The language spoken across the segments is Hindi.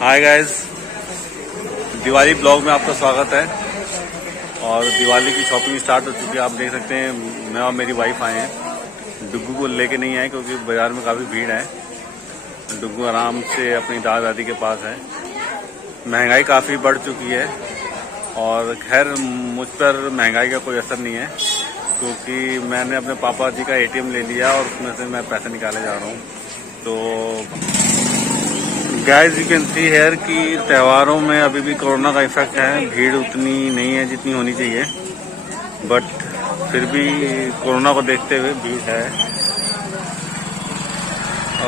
हाय गाइस, दिवाली ब्लॉग में आपका स्वागत है। और दिवाली की शॉपिंग स्टार्ट हो चुकी है। आप देख सकते हैं मैं और मेरी वाइफ आए हैं। डुग्गू को लेके नहीं आए क्योंकि बाज़ार में काफ़ी भीड़ है। डुग्गू आराम से अपनी दादा दादी के पास है। महंगाई काफ़ी बढ़ चुकी है और खैर मुझ पर महंगाई का कोई असर नहीं है क्योंकि मैंने अपने पापा जी का एटीएम ले लिया और उसमें से मैं पैसे निकाले जा रहा हूँ। तो guys you can see here कि त्योहारों में अभी भी कोरोना का इफेक्ट है। भीड़ उतनी नहीं है जितनी होनी चाहिए, बट फिर भी कोरोना को देखते हुए भीड़ है।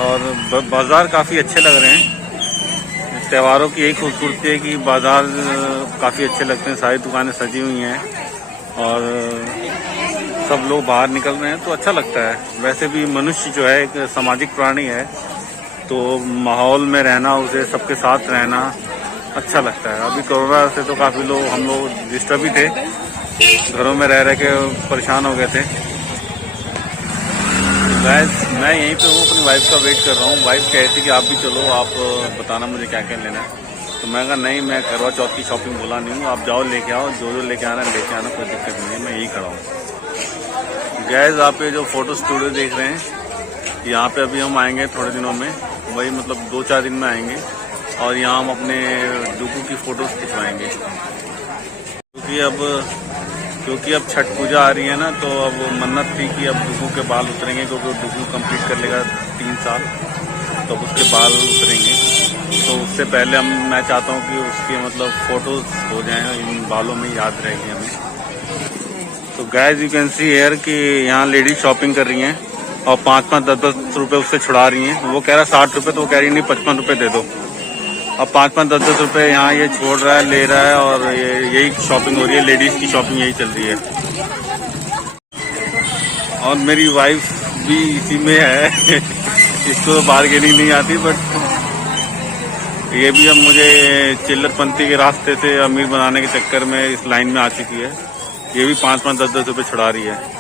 और बाजार काफ़ी अच्छे लग रहे हैं। त्योहारों की यही खूबसूरती है कि बाजार काफ़ी अच्छे लगते हैं। सारी दुकानें सजी हुई हैं और सब लोग बाहर निकल रहे हैं तो अच्छा लगता है। वैसे भी मनुष्य जो है एक सामाजिक प्राणी है, तो माहौल में रहना, उसे सबके साथ रहना अच्छा लगता है। अभी कोरोना से तो काफ़ी लोग हम लोग डिस्टर्ब ही थे, घरों में रह के परेशान हो गए थे। मैं यहीं पे हूँ, अपनी वाइफ का वेट कर रहा हूँ। वाइफ कह रही थी कि आप भी चलो, आप बताना मुझे क्या क्या लेना है। तो मैं कहा नहीं, मैं करवा चौथ की शॉपिंग बोला नहीं हूँ, आप जाओ लेके आओ, जो लेके आना लेके आना, कोई दिक्कत नहीं है, मैं यही खड़ा हूँ। गैस आप ये जो फोटो स्टूडियो देख रहे हैं, यहाँ पे अभी हम आएंगे थोड़े दिनों में, वही मतलब 2-4 दिन में आएंगे और यहाँ हम अपने डुग्गू की फ़ोटोज़ खिंचवाएंगे क्योंकि अब छठ पूजा आ रही है ना, तो अब मन्नत थी कि अब डुग्गू के बाल उतरेंगे क्योंकि डुग्गू कंप्लीट कर लेगा 3 साल, तो अब उसके बाल उतरेंगे। तो उससे पहले मैं चाहता हूँ कि उसके मतलब फ़ोटोज़ हो जाएँ, इन बालों में याद रहेगी हमें। तो guys you can see here कि यहाँ लेडीज शॉपिंग कर रही हैं और 5-5, 10-10 रुपये उससे छुड़ा रही हैं। वो कह रहा 60 रुपये, तो वो कह रही नहीं 55 रुपये दे दो। अब 5-5, 10-10 रुपये यहाँ ये छोड़ रहा है, ले रहा है और यही शॉपिंग हो रही है। लेडीज़ की शॉपिंग यही चल रही है और मेरी वाइफ भी इसी में है। इसको तो बार्गेनिंग नहीं आती, बट ये भी अब मुझे चिल्लरपंथी के रास्ते से अमीर बनाने के चक्कर में इस लाइन में आ चुकी है। ये भी 5-5, 10-10 रुपये छुड़ा रही है।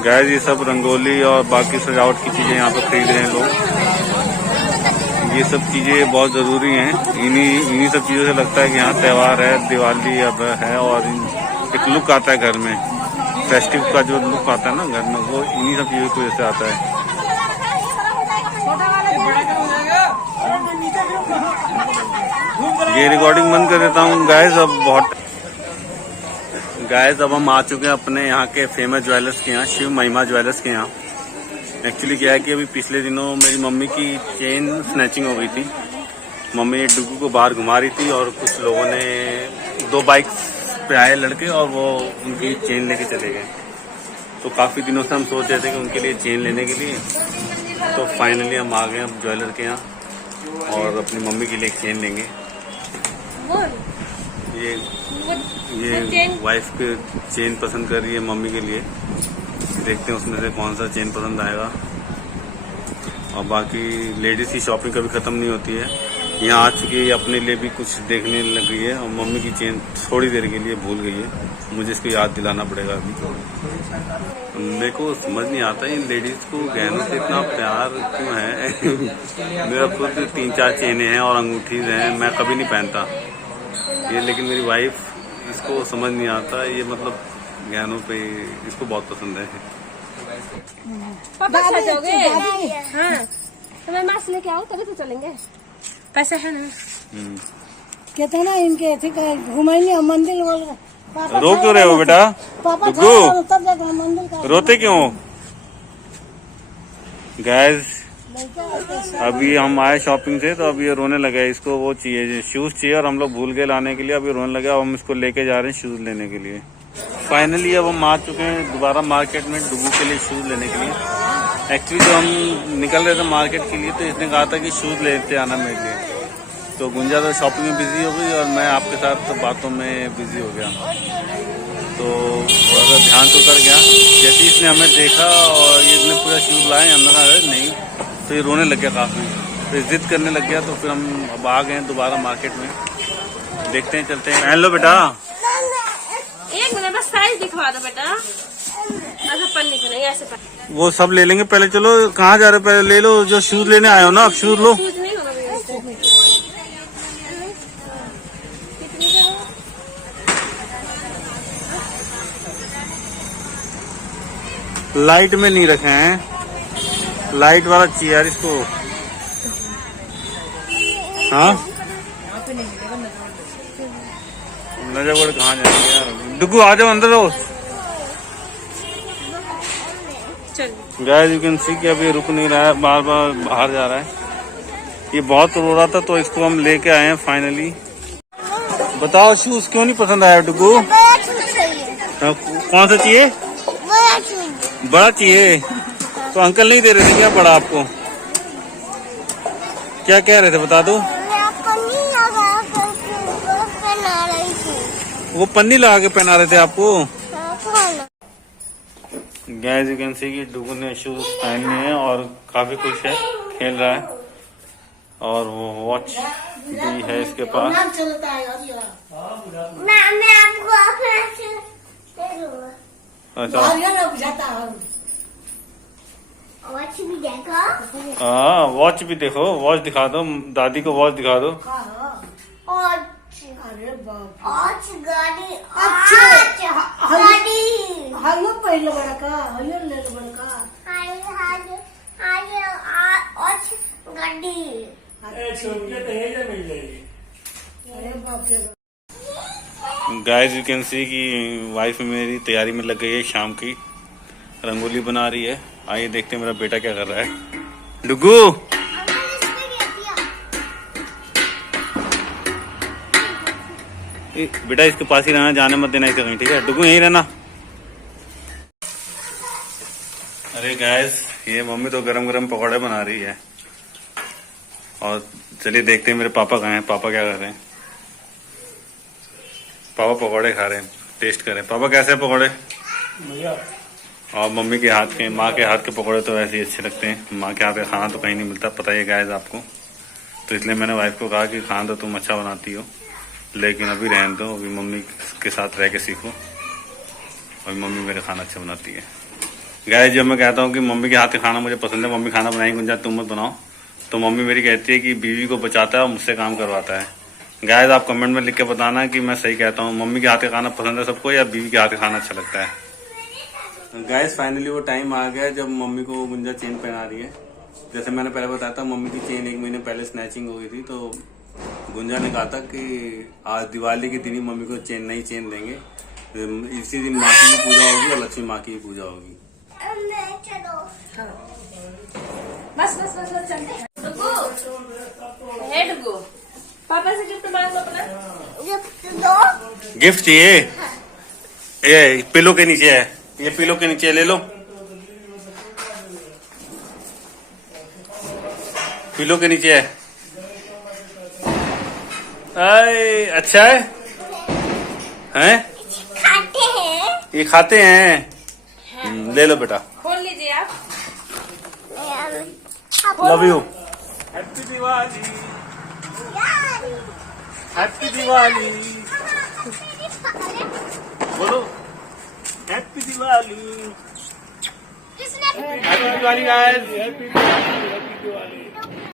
गाइस ये सब रंगोली और बाकी सजावट की चीज़ें यहाँ पर खरीद रहे हैं लोग। ये सब चीज़ें बहुत ज़रूरी हैं। इन्हीं सब चीज़ों से लगता है कि यहाँ त्यौहार है, दिवाली अब है और एक लुक आता है घर में। फेस्टिव का जो लुक आता है ना घर में, वो इन्हीं सब चीज़ों की वजह से आता है। ये रिकॉर्डिंग बंद कर देता हूँ गाइस। अब हम आ चुके हैं अपने यहाँ के फेमस ज्वेलर्स के यहाँ, शिव महिमा ज्वेलर्स के यहाँ। एक्चुअली क्या है कि अभी पिछले दिनों मेरी मम्मी की चेन स्नैचिंग हो गई थी। मम्मी डुग्गू को बाहर घुमा रही थी और कुछ लोगों ने 2 बाइक्स पे आए लड़के और वो उनकी चेन लेके चले गए। तो काफ़ी दिनों से हम सोच रहे थे कि उनके लिए चेन लेने के लिए, तो फाइनली हम आ गए अब ज्वेलर के यहाँ और अपनी मम्मी के लिए एक चेन लेंगे। ये वाइफ के चेन पसंद कर रही है मम्मी के लिए। देखते हैं उसमें से कौन सा चेन पसंद आएगा। और बाकी लेडीज़ की शॉपिंग कभी ख़त्म नहीं होती है। यहाँ आ चुकी है, अपने लिए भी कुछ देखने लग गई है और मम्मी की चेन थोड़ी देर के लिए भूल गई है। मुझे इसको याद दिलाना पड़ेगा अभी। मेरे को समझ नहीं आता इन लेडीज़ को गहनों से इतना प्यार क्यों है। मेरा खुद 3-4 चेनें हैं और अंगूठी हैं, मैं कभी नहीं पहनता ये, लेकिन मेरी वाइफ इसको समझ नहीं आता। ये मतलब गहनों पे इसको बहुत पसंद है। पापा सजोगे? हाँ, तो मैं मास्क लेके आऊँ तभी तो चलेंगे। पैसे है ना? कहते ना इनके घुमाएंगे मंदिर। रो क्यों रहे हो बेटा? डुग्गू तब जाकर मंदिर रोते क्यों? गाइस अभी हम आए शॉपिंग से, तो अभी ये रोने लगे। इसको वो चाहिए, शूज चाहिए, और हम लोग भूल गए लाने के लिए। अभी रोने लगे। अब हम इसको लेके जा रहे हैं शूज लेने के लिए। फाइनली अब हम आ चुके हैं दोबारा मार्केट में डुग्गू के लिए शूज लेने के लिए। एक्चुअली तो हम निकल रहे थे मार्केट के लिए, तो इसने कहा था कि शूज लेते आना मेरे लिए। तो गुंजा तो शॉपिंग में बिजी हो गई और मैं आपके साथ तो बातों में बिजी हो गया, तो थोड़ा ध्यान से उतर गया। जैसे इसने हमें देखा और ये इसने पूरा शूज लाए, हमने कहा नहीं, तो ये रोने लग गया काफ़ी, फिर जिद करने लग गया। तो फिर हम अब आ गए दोबारा मार्केट में। देखते हैं, चलते हैं। पहन लो बेटा। एक मिनट बस साइज दिखवा दो बेटा। ऐसा पन्नी को नहीं, ऐसे पन्नी। वो सब ले लेंगे पहले। चलो कहाँ जा रहे हो? पहले ले लो जो शूज लेने आए हो ना, अब शूज लो। शूज नहीं होगा भैया इससे। कितने का है? लाइट में नहीं रखे हैं, लाइट वाला चाहिए यार इसको। हाँ नजरगढ़ कहाँ जाएंगे यार? डुगू आ जाओ अंदर आओ। चल गाइस यू कैन सी कि अभी रुक नहीं रहा है, बार बार बाहर जा रहा है। ये बहुत रो रहा था तो इसको हम लेके आए हैं फाइनली। बताओ शूज क्यों नहीं पसंद आया डुगू? हाँ, कौन सा चाहिए? बड़ा चाहिए तो अंकल नहीं दे रहे थे क्या बड़ा आपको? क्या कह रहे थे बता दो। वो पन्नी लगा के पहना रहे थे आपको। गाइस यू कैन सी कि डुगू ने शूज पहने हैं और काफी खुश है, खेल रहा है। और वो वॉच भी है इसके पास। चलता है मैं आपको अच्छा बुझाता है। वॉच भी देखो। हाँ वॉच भी देखो, वॉच दिखा दो दादी को, वॉच दिखा दो। अरे बाप गाड़ी हाइयो पहले बड़ा का हाइयो ले लो बड़ा का। गाड़ी अरे बाप रे। गाइस यू कैन सी कि वाइफ मेरी तैयारी में लग गई है, शाम की रंगोली बना रही है। आइए देखते हैं मेरा बेटा क्या कर रहा है। डुगू बेटा इसके पास ही रहना, जाने मत देना इसे कहीं, ठीक है? डुगू यहीं रहना। अरे गाइस ये मम्मी तो गरम गरम पकौड़े बना रही है। और चलिए देखते हैं मेरे पापा कहाँ हैं, पापा क्या कर रहे हैं। पापा पकौड़े खा रहे हैं, टेस्ट कर रहे हैं। पापा कैसे हैं पकौड़े? और मम्मी के हाथ के, माँ के हाथ के पकौड़े तो वैसे ही अच्छे लगते हैं। माँ के हाथ का खाना तो कहीं नहीं मिलता, पता ही है गाइस आपको। तो इसलिए मैंने वाइफ को कहा कि खाना तो तुम अच्छा बनाती हो, लेकिन अभी रहने दो, अभी मम्मी के साथ रह के सीखो। अभी मम्मी मेरे खाना अच्छा बनाती है। गाइस जब मैं कहता हूँ कि मम्मी के हाथ का खाना मुझे पसंद है, मम्मी खाना बनाएंगे गुंजा तुम मत बनाओ, तो मम्मी मेरी कहती है कि बीवी को बचाता है और मुझसे काम करवाता है। गाइस आप कमेंट में लिख के बताना कि मैं सही कहता हूँ, मम्मी के हाथ का खाना पसंद है सबको या बीवी के हाथ का खाना अच्छा लगता है। गाइस फाइनली वो टाइम आ गया जब मम्मी को गुंजा चेन पहना रही है। जैसे मैंने पहले बताया था, मम्मी की चेन 1 महीने पहले स्नैचिंग हो गई थी, तो गुंजा ने कहा था कि आज दिवाली के दिन ही मम्मी को नई चेन देंगे। इसी दिन माँ की भी पूजा होगी और लक्ष्मी माँ की भी पूजा होगी। बस चलते हैं। डुगू पापा से गिफ्ट मांग लो अपना। गिफ्ट चाहिए? ये पिलो के नीचे है, ये पिलो के नीचे ले लो, पिलो के नीचे है। आए अच्छा है, हैं? खाते हैं। ये खाते हैं। ले लो बेटा, खोल लीजिए आप। Love you. Happy Diwali, happy Diwali, बोलो happy Diwali, happy Diwali guys, happy Diwali, happy Diwali.